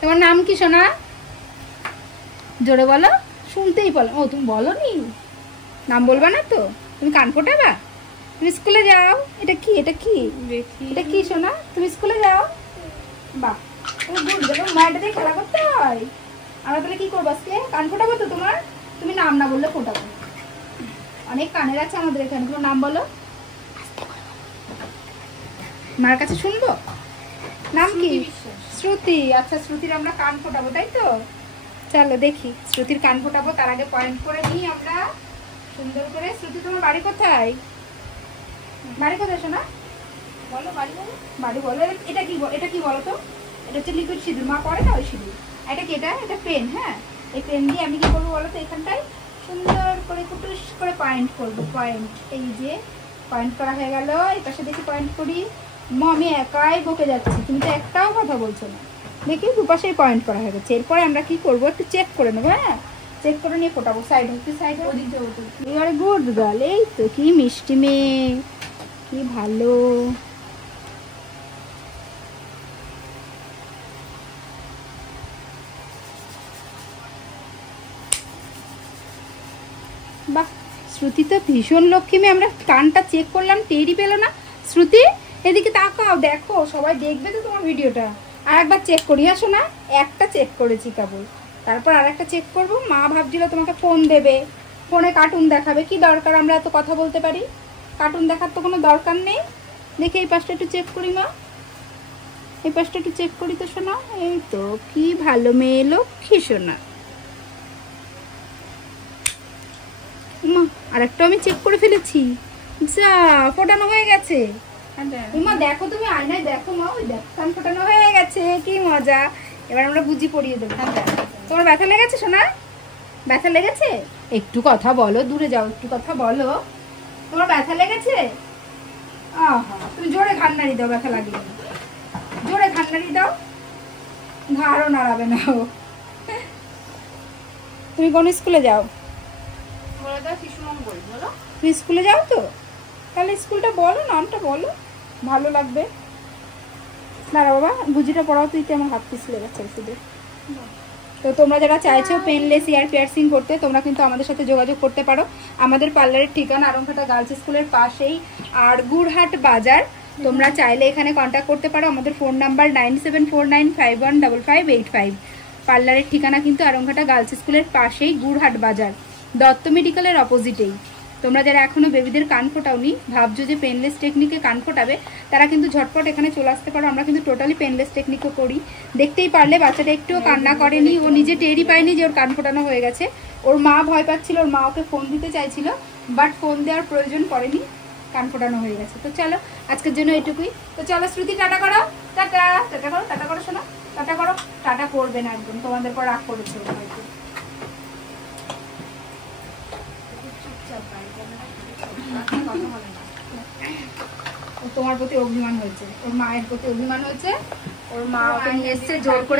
তোমার নাম কি সোনা? জোরে বলো, শুনতেই বলো। ও তুমি বলো নি, নাম বলবা না তো? তুমি কান ফোটাবা? তুমি স্কুলে যাও। এটা কি, এটা কি, এটা কি সোনা? তুমি স্কুলে যাও? বাহ, তুমি গুড গার্ল। মায়ের দিয়ে খেলা করতে হয়। আমরা তাহলে কি করবো আজকে? কান ফোটাবো তো তোমার? তুমি নাম না বললে ফোটাবো। অনেক কানের আছে আমাদের এখানে। তোমার নাম বলো, মার কাছে শুনবো। নাম কি? শ্রুতি। আচ্ছা, শ্রুতির আমরা কান ফোটাবো, তাই তো? চলো দেখি শ্রুতির কান ফোটাবো। তার আগে পয়েন্ট করে নিই আমরা সুন্দর করে। শ্রুতি তোমার বাড়ি কোথায়? বাড়ি কোথায় শোনা? বলো বাড়ি বলো, বাড়ি বলো। এটা কি, এটা কি বলো তো? এটা হচ্ছে লিকুইড সিঁদুর, মা পরে না ওই সিঁদুর। এটা কি? এটা পেন। হ্যাঁ, এই পেন দিয়ে আমি কি করবো বলো তো? এখানটায় সুন্দর করে কুটুস করে পয়েন্ট করবো। পয়েন্ট, এই যে পয়েন্ট করা হয়ে গেল। এই পাশে দেখি পয়েন্ট করি। মা আমি একাই বকে যাচ্ছি, তুমি তো একটাও কথা বলছো না। দেখি দুপাশেই পয়েন্ট করা হয়ে গেছে। এরপরে আমরা কি করবো, একটু চেক করে নেবো। হ্যাঁ, চেক করে নিয়ে ফোটাবো। সাইডে একটু সাইডে। এবারে গুড গার্ল। এই তো, কি মিষ্টি মেয়ে, কি ভালো। বাহ, শ্রুতি তো ভীষণ লক্ষ্মী মেয়ে। আমরা কানটা চেক করলাম, টেরই পেলো না। শ্রুতি এদিকে তাকাও, দেখো সবাই দেখবে তো তোমার ভিডিওটা। আর একবার চেক করি। আসো না, একটা চেক করেছি কেবল, তারপর আর একটা চেক করবো। মা ভাবছিল তোমাকে ফোন দেবে, ফোনে কার্টুন দেখাবে। কি দরকার, আমরা এত কথা বলতে পারি, কার্টুন দেখার তো কোনো দরকার নেই। দেখে এই পাশটা একটু চেক করি মা, এই পাশটা একটু চেক করি তো শোনা। এই তো, কি ভালো মেয়ে, লক্ষ্মী শোনা। মা আর একটা আমি চেক করে ফেলেছি। যা, ফোটানো হয়ে গেছে। মা দেখো, তুমি আয়নায় দেখো মা, ওই দেখো কান ফোটানো হয়ে গেছে। কি মজা। এবার আমরা বুঝি পরিয়ে দেবো। তোমার ব্যথা লেগেছে শোনা? ব্যথা লেগেছে? একটু কথা বলো, দূরে যাও, একটু কথা বলো। তোমার ব্যথা লেগেছে? আহা, তুমি জোরে ঘাড় নাড়ি দাও, ব্যথা লাগে। জোরে ঘাড় নাড়ি দাও, ঘাড়ও নাড়াবে না ও। তুমি কোন স্কুলে যাও? তুমি স্কুলে যাও তো? তাহলে স্কুলটা বলো, নামটা বলো, ভালো লাগবে। না বাবা, বুঝিটা পড়াও। তুই তো আমার হাত পিছলে গেছে শুধু। তো তোমরা যারা চাইছো পেনলেস ইয়ার পিয়ার্সিং করতে, তোমরা কিন্তু আমাদের সাথে যোগাযোগ করতে পারো। আমাদের পার্লারের ঠিকানা আরংঘাটা গার্লস স্কুলের পাশেই আড়গুরহাট বাজার। তোমরা চাইলে এখানে কন্ট্যাক্ট করতে পারো। আমাদের ফোন নাম্বার 9749515585। পার্লারের ঠিকানা কিন্তু আরংঘাটা গার্লস স্কুলের পাশেই, গুরহাট বাজার, দত্ত মেডিকেলের অপোজিটেই। তোমরা যারা এখনো বেবিদের কান ফোটাওনি, ভাবছো যে পেনলেস টেকনিকে কান ফোটাবে, তারা কিন্তু ঝটপট এখানে চলে আসতে পারো। আমরা কিন্তু টোটালি পেনলেস টেকনিকও করি। দেখতেই পারলে বাচ্চাটা একটুও কান্না করেনি, ও নিজে টেরই পায়নি যে ওর কান ফোটানো হয়ে গেছে। ওর মা ভয় পাচ্ছিল, ওর মা ওকে ফোন দিতে চাইছিল, বাট ফোন দেওয়ার প্রয়োজন পড়েনি, কান ফোটানো হয়ে গেছে। তো চলো আজকের জন্য এটুকুই। তো চলো শ্রুতি, টাটা করো। টাটা, টাটা করো, টাটা করো শোনা, টাটা করো। টাটা করবে না একদম, তোমাদের পর রাগ করেছে হয়তো। তোমার প্রতি অভিমান হয়েছে, ওর মায়ের প্রতি অভিমান হয়েছে। ওর মা ওকে নিয়ে এসছে জোর করে।